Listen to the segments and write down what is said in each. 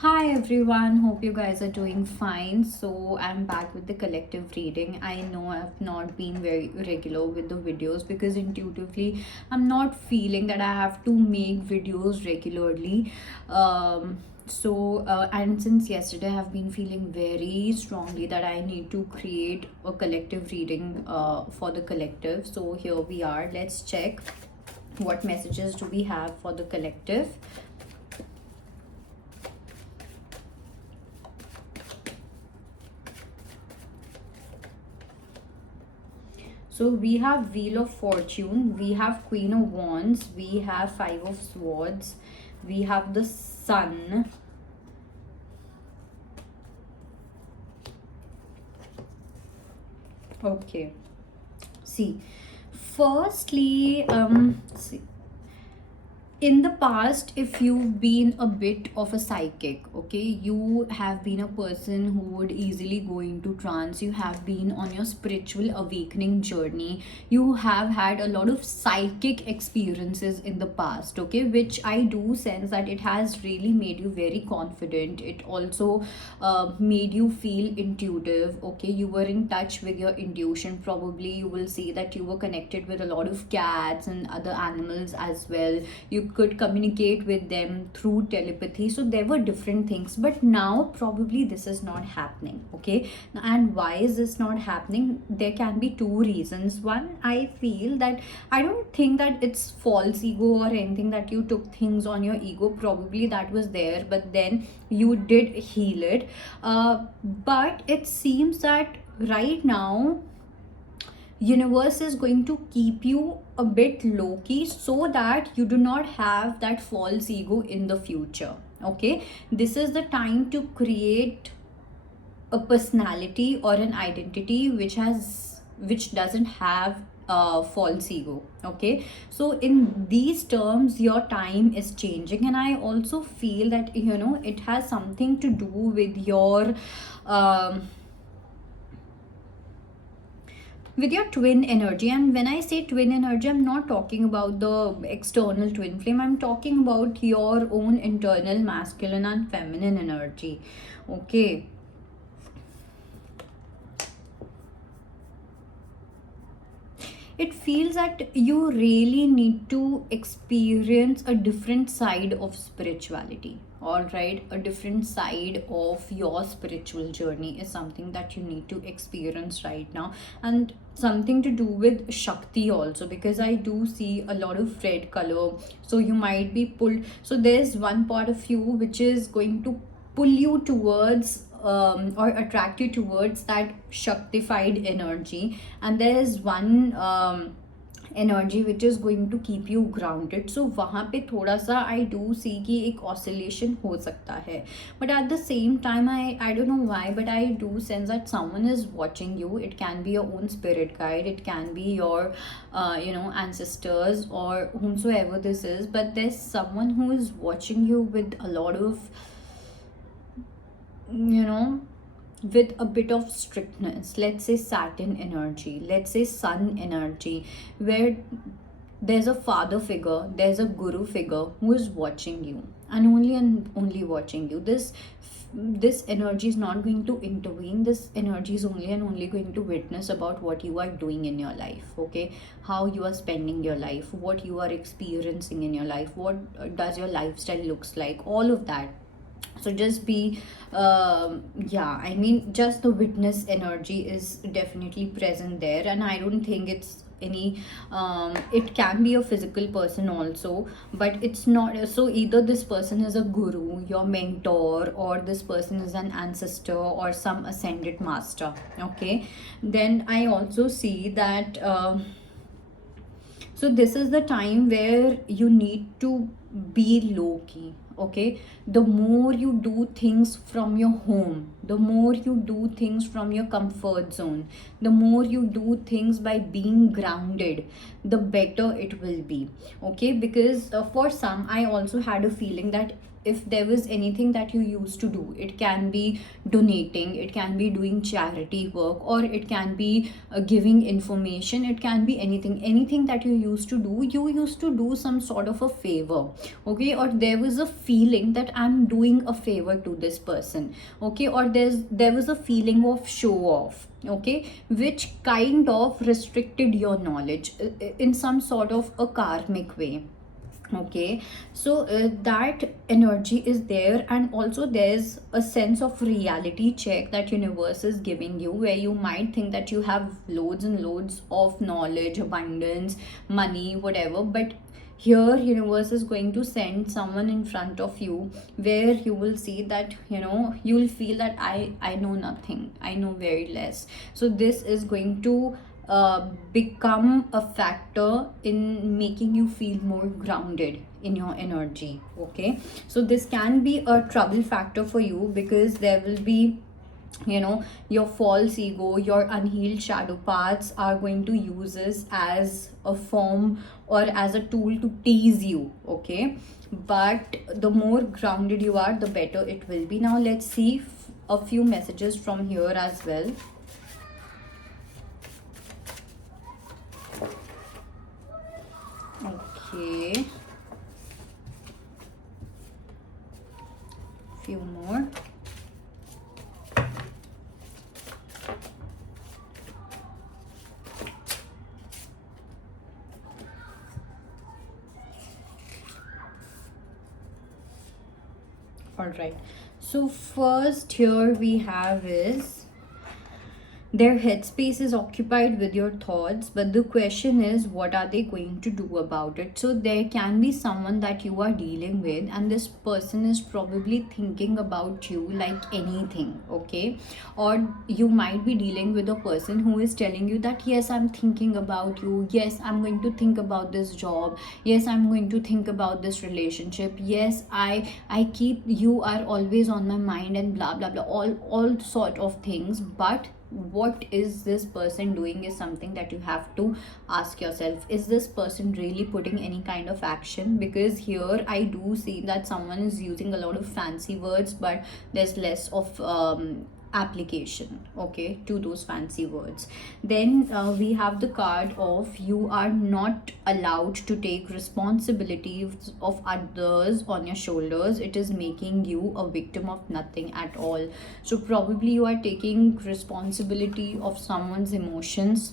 Hi everyone, hope you guys are doing fine. So, I'm back with the collective reading. I know I've not been very regular with the videos because intuitively I'm not feeling that I have to make videos regularly. And since yesterday, I've been feeling very strongly that I need to create a collective reading for the collective. So, here we are. Let's check what messages do we have for the collective. So we have Wheel of Fortune, we have Queen of Wands, we have Five of Swords, we have the Sun. Okay. See, firstly, see, in the past, if you've been a bit of a psychic, okay, you have been a person who would easily go into trance, you have been on your spiritual awakening journey, you have had a lot of psychic experiences in the past, okay, which I do sense that it has really made you very confident. It also made you feel intuitive, okay, you were in touch with your intuition. Probably you will see that you were connected with a lot of cats and other animals as well. You could communicate with them through telepathy. So there were different things, but now probably this is not happening, okay. And why is this not happening? There can be two reasons. One, I feel that I don't think that it's false ego or anything, that you took things on your ego. Probably that was there, but then you did heal it. But it seems that right now universe is going to keep you a bit low key so that you do not have that false ego in the future, okay. This is the time to create a personality or an identity which doesn't have a false ego, okay. So in these terms your time is changing, and I also feel that it has something to do um, with your twin energy. And when I say twin energy, I'm not talking about the external twin flame, I'm talking about your own internal masculine and feminine energy, okay. It feels that you really need to experience a different side of spirituality. All right, a different side of your spiritual journey is something that you need to experience right now, and something to do with Shakti also, because I do see a lot of red color. So you might be pulled. So there's one part of you which is going to pull you towards or attract you towards that Shaktified energy, and there is one energy which is going to keep you grounded. So वहाँ पे थोड़ा सा I do see कि एक oscillation हो सकता है, but at the same time I don't know why, but I do sense that someone is watching you. It can be your own spirit guide, it can be your ancestors or whomsoever this is, but there's someone who is watching you with a lot of with a bit of strictness. Let's say Saturn energy, let's say Sun energy, where there's a father figure, there's a guru figure who is watching you, and only watching you. This energy is not going to intervene. This energy is only and only going to witness about what you are doing in your life, okay, how you are spending your life, what you are experiencing in your life, what does your lifestyle looks like, all of that. So just be yeah, I mean, just the witness energy is definitely present there, and I don't think it's any it can be a physical person also, but it's not. So either this person is a guru, your mentor, or this person is an ancestor or some ascended master, okay. Then I also see that so this is the time where you need to be low key, okay. The more you do things from your home, the more you do things from your comfort zone, the more you do things by being grounded, the better it will be, okay. Because for some, I also had a feeling that if there was anything that you used to do, it can be donating, it can be doing charity work, or it can be giving information, it can be anything that you used to do. You used to do some sort of a favor, okay, or there was a feeling that I'm doing a favor to this person, okay, or there was a feeling of show off, okay, which kind of restricted your knowledge in some sort of a karmic way. Okay, so that energy is there, and also there's a sense of reality check that universe is giving you, where you might think that you have loads and loads of knowledge, abundance, money, whatever, but here universe is going to send someone in front of you where you will see that, you will feel that I know nothing, I know very less. So this is going to become a factor in making you feel more grounded in your energy. Okay, so this can be a trouble factor for you, because there will be, your false ego, your unhealed shadow parts are going to use this as a form or as a tool to tease you. Okay, but the more grounded you are, the better it will be. Now let's see a few messages from here as well. Okay, few more. All right, so first here we have is, their headspace is occupied with your thoughts, but the question is, what are they going to do about it? So there can be someone that you are dealing with, and this person is probably thinking about you like anything. Okay, or you might be dealing with a person who is telling you that, yes, I'm thinking about you, yes, I'm going to think about this job, yes, I'm going to think about this relationship, yes, I keep, you are always on my mind, and blah blah blah, all sort of things. But what is this person doing is something that you have to ask yourself. Is this person really putting any kind of action? Because here I do see that someone is using a lot of fancy words, but there's less of application, okay, to those fancy words. Then we have the card of, you are not allowed to take responsibility of others on your shoulders. It is making you a victim of nothing at all. So probably you are taking responsibility of someone's emotions,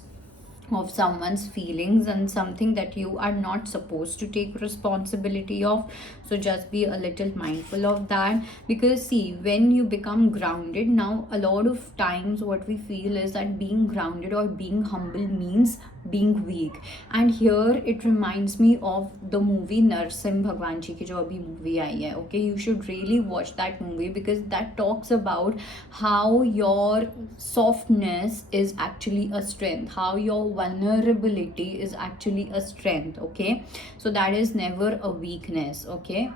of someone's feelings, and something that you are not supposed to take responsibility of. So just be a little mindful of that. Because see, when you become grounded, now a lot of times what we feel is that being grounded or being humble means being weak. And here it reminds me of the movie Narsim Bhagwan ji की जो अभी movie आई है. Okay, you should really watch that movie, because that talks about how your softness is actually a strength, how your vulnerability is actually a strength. Okay, so that is never a weakness. Okay,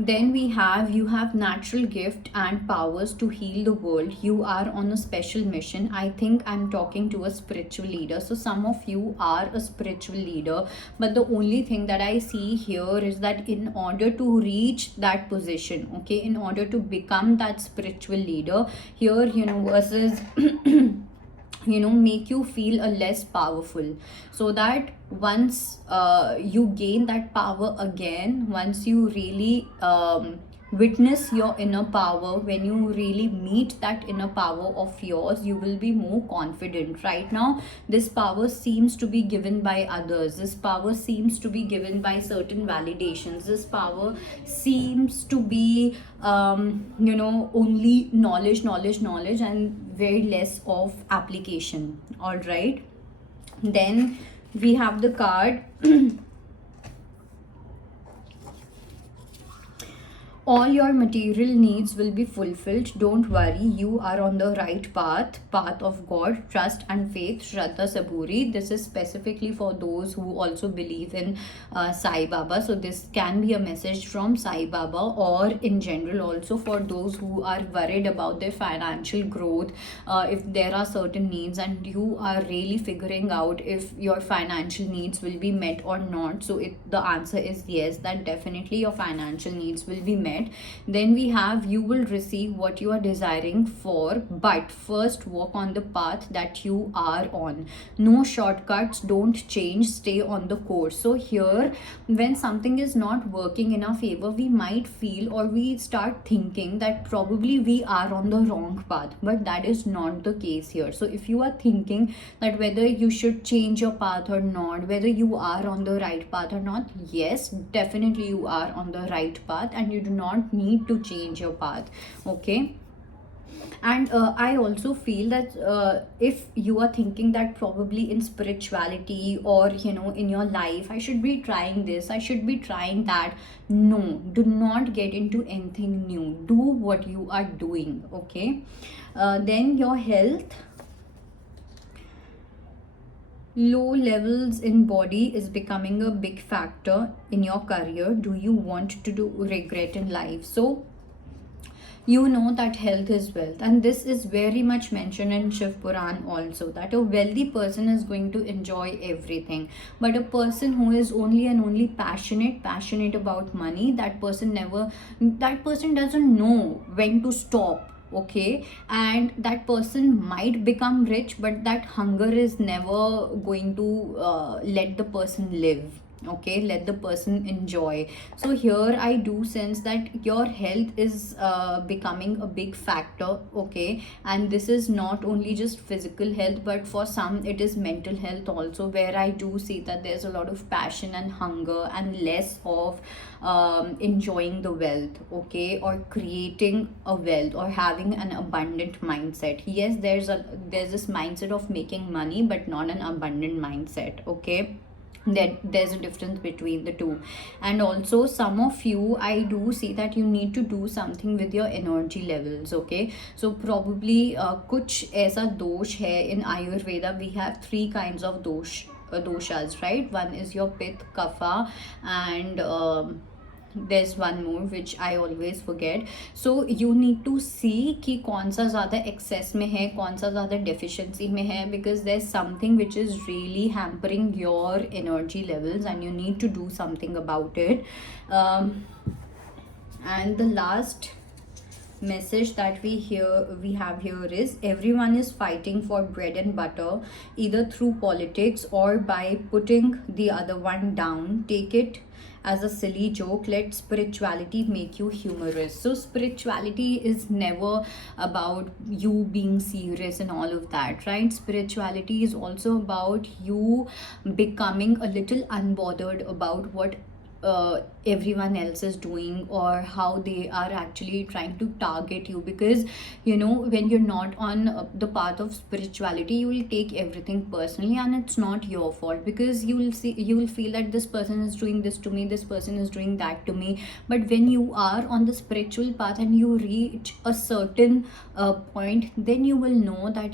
then we have, you have natural gift and powers to heal the world. You are on a special mission. I think I'm talking to a spiritual leader. So some of you are a spiritual leader, but the only thing that I see here is that in order to reach that position, okay, in order to become that spiritual leader, here universe is make you feel a less powerful, so that once you gain that power again, once you really witness your inner power, when you really meet that inner power of yours, you will be more confident. Right now this power seems to be given by others, this power seems to be given by certain validations, this power seems to be only knowledge, and very less of application. All right, then we have the card all your material needs will be fulfilled. Don't worry, you are on the right path of God. Trust and faith. Shraddha Saburi. This is specifically for those who also believe in Sai Baba. So this can be a message from Sai Baba, or in general also for those who are worried about their financial growth. If there are certain needs and you are really figuring out if your financial needs will be met or not, so the answer is yes, that definitely your financial needs will be met. Then we have, you will receive what you are desiring for, but first walk on the path that you are on. No shortcuts, don't change, stay on the course. So here, when something is not working in our favor, we might feel, or we start thinking that probably we are on the wrong path, but that is not the case here. So if you are thinking that whether you should change your path or not, whether you are on the right path or not, yes, definitely you are on the right path and you do not need to change your path. Okay. And I also feel that if you are thinking that probably in spirituality, or in your life, I should be trying this, I should be trying that, no, do not get into anything new. Do what you are doing. Okay. Then your health. Low levels in body is becoming a big factor in your career. Do you want to do regret in life? So you know that health is wealth, and this is very much mentioned in Shiv Puran also, that a wealthy person is going to enjoy everything, but a person who is only and only passionate about money, that person doesn't know when to stop. Okay. And that person might become rich, but that hunger is never going to let the person live. Okay, let the person enjoy. So here I do sense that your health is becoming a big factor. Okay. And this is not only just physical health, but for some it is mental health also, where I do see that there's a lot of passion and hunger and less of enjoying the wealth. Okay. Or creating a wealth, or having an abundant mindset. Yes, there's this mindset of making money, but not an abundant mindset. Okay. That there's a difference between the two. And also, some of you, I do see that you need to do something with your energy levels. Okay. So probably kuch aisa dosh hai. In Ayurveda we have three kinds of doshas, right? One is your pith, kapha, and there's one more which I always forget. So you need to see कि कौन सा ज़्यादा excess में है, कौन सा ज़्यादा deficiency में है, because there's something which is really hampering your energy levels and you need to do something about it. And the last message that we have here is, everyone is fighting for bread and butter, either through politics or by putting the other one down. Take it as a silly joke. Let spirituality make you humorous. So spirituality is never about you being serious and all of that, right? Spirituality is also about you becoming a little unbothered about what everyone else is doing, or how they are actually trying to target you. Because when you're not on the path of spirituality, you will take everything personally, and it's not your fault, because you will feel that this person is doing this to me, this person is doing that to me. But when you are on the spiritual path and you reach a certain point, then you will know that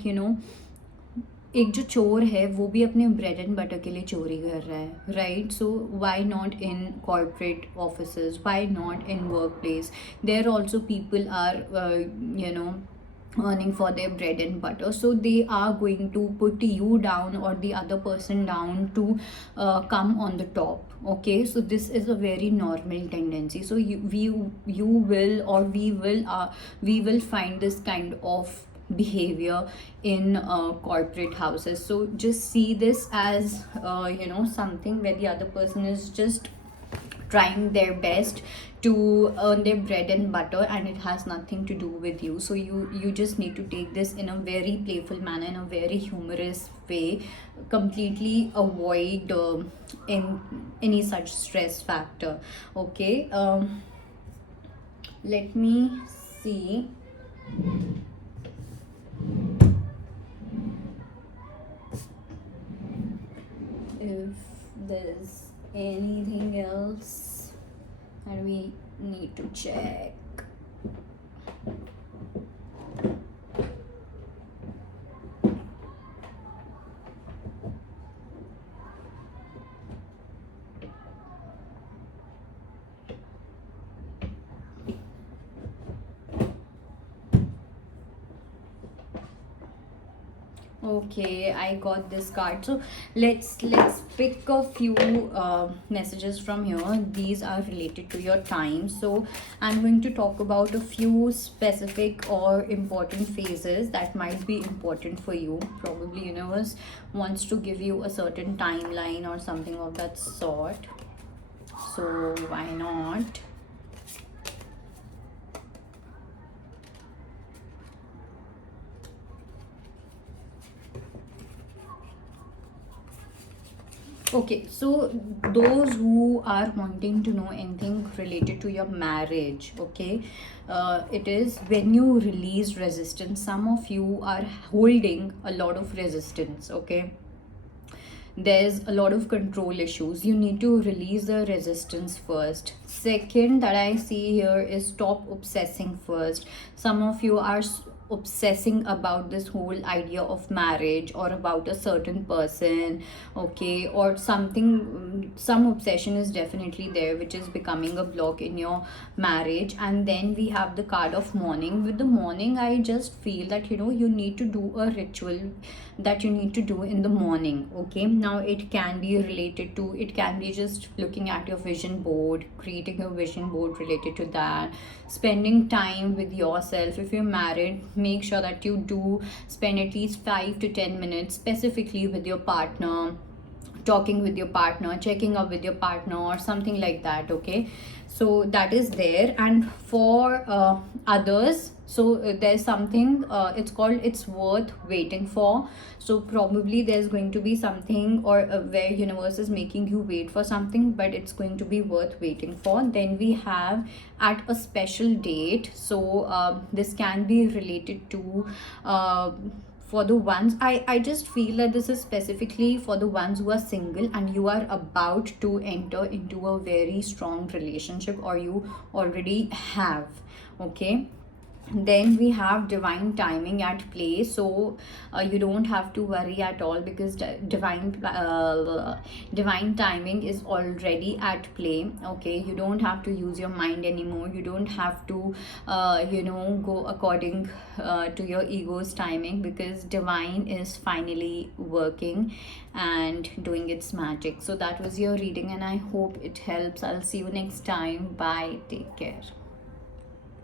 एक जो चोर है वो भी अपने bread and butter के लिए चोरी कर रहा है, right? So why not in corporate offices, why not in work place? There also people are earning for their bread and butter, so they are going to put you down or the other person down to come on the top. Okay. So this is a very normal tendency. So you will, or we will find this kind of behavior in corporate houses. So just see this as something where the other person is just trying their best to earn their bread and butter, and it has nothing to do with you. So you just need to take this in a very playful manner, in a very humorous way. Completely avoid in any such stress factor. Okay. Let me see if there's anything else that we Need to check. Okay, I got this card. So let's pick a few messages from here. These are related to your time. So I'm going to talk about a few specific or important phases that might be important for you. Probably universe wants to give you a certain timeline or something of that sort. So why not? Okay, so those who are wanting to know anything related to your marriage, okay, it is when you release resistance. Some of you are holding a lot of resistance, okay. There's a lot of control issues. You need to release the resistance first. Second, that I see here is stop obsessing first. Some of you are obsessing about this whole idea of marriage or about a certain person, okay, or something. Some obsession is definitely there, which is becoming a block in your marriage. And then we have the card of mourning. With the mourning, I just feel that you need to do a ritual that you need to do in the morning, okay. Now it can be related to, it can be just looking at your vision board, creating a vision board related to that, spending time with yourself. If you're married, make sure that you do spend at least 5 to 10 minutes specifically with your partner, talking with your partner, checking up with your partner, or something like that, okay. So that is there. And for others, so there's something, it's called it's worth waiting for. So probably there's going to be something, or where universe is making you wait for something, but it's going to be worth waiting for. Then we have at a special date. So this can be related to for the ones, I just feel that this is specifically for the ones who are single and you are about to enter into a very strong relationship, or you already have, okay. Then we have divine timing at play. So you don't have to worry at all, because divine timing is already at play, okay. You don't have to use your mind anymore. You don't have to go according to your ego's timing, because divine is finally working and doing its magic. So that was your reading, and I hope it helps. I'll see you next time. Bye, take care.